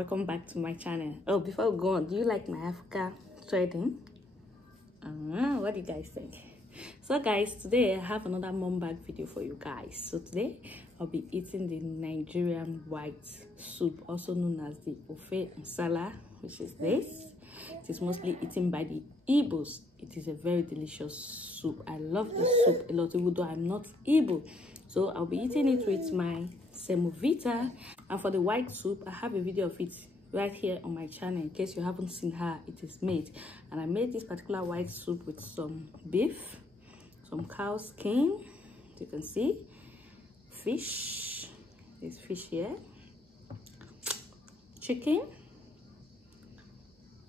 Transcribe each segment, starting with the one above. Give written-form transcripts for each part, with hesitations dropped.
welcome back to my channel. Oh, before we go on, do you like my Africa threading? What do you guys think? So guys, today I have another mukbang video for you guys. So today I'll be eating the Nigerian white soup, also known as the Ofe Nsala, which is this. It is mostly eaten by the Igbos. It is a very delicious soup. I love the soup a lot, even though I'm not Igbo. So I'll be eating it with my Semovita. And for the white soup, I have a video of it right here on my channel in case you haven't seen how it is made. And I made this particular white soup with some beef, some cow skin, as you can see, fish, there's fish here, chicken,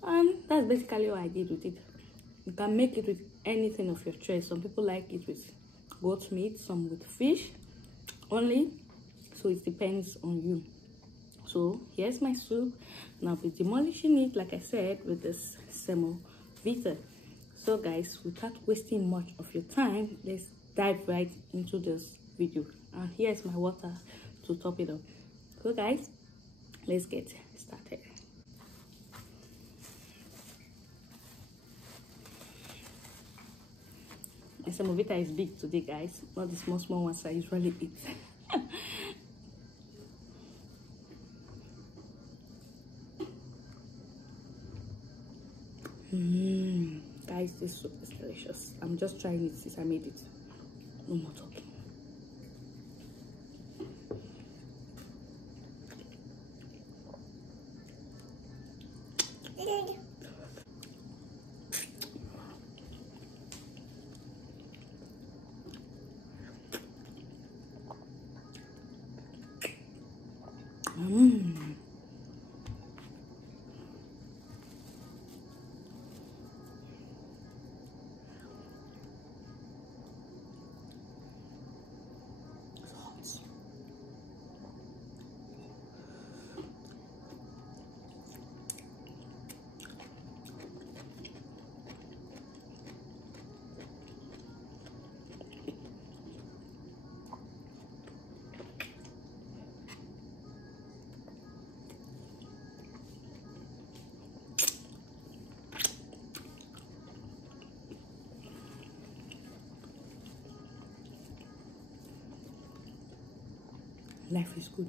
and that's basically what I did with it. You can make it with anything of your choice. Some people like it with goat meat, some with fish only, so it depends on you. So here's my soup, and I'll be demolishing it, like I said, with this Semovita. So guys, without wasting much of your time, let's dive right into this video. And here's my water to top it up. So guys, let's get started. The Semovita is big today, guys, not the small ones I usually eat. Guys, this soup is delicious. I'm just trying it since I made it. No more talking. Life is good.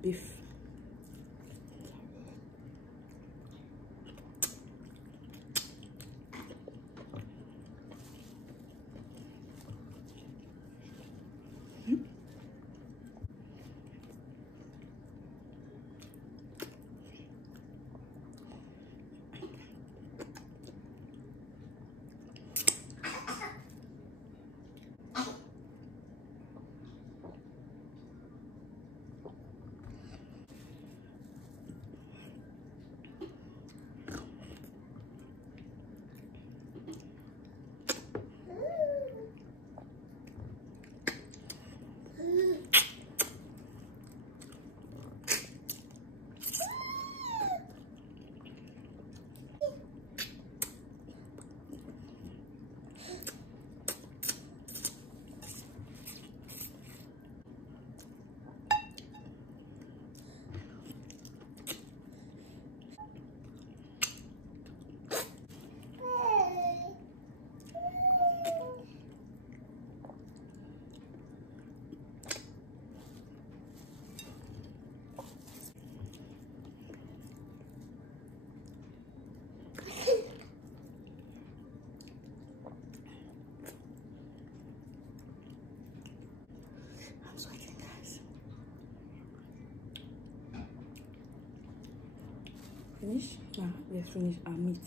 Beef. finish. Now let's finish our meat.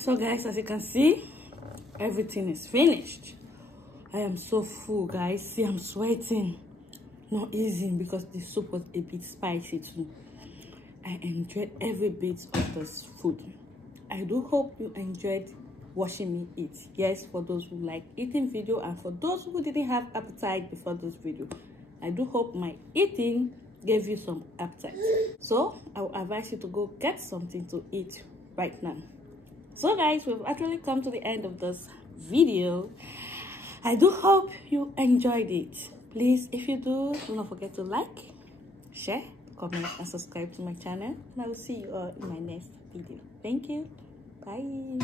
So guys, as you can see, everything is finished. I am so full, guys. See, I'm sweating. Not easy because the soup was a bit spicy too. I enjoyed every bit of this food. I do hope you enjoyed watching me eat. Yes, for those who like eating video and for those who didn't have appetite before this video, I do hope my eating gave you some appetite. So I will advise you to go get something to eat right now. So guys, we've actually come to the end of this video. I do hope you enjoyed it. Please, if you do not forget to like, share, comment and subscribe to my channel, and I will see you all in my next video. Thank you. Bye.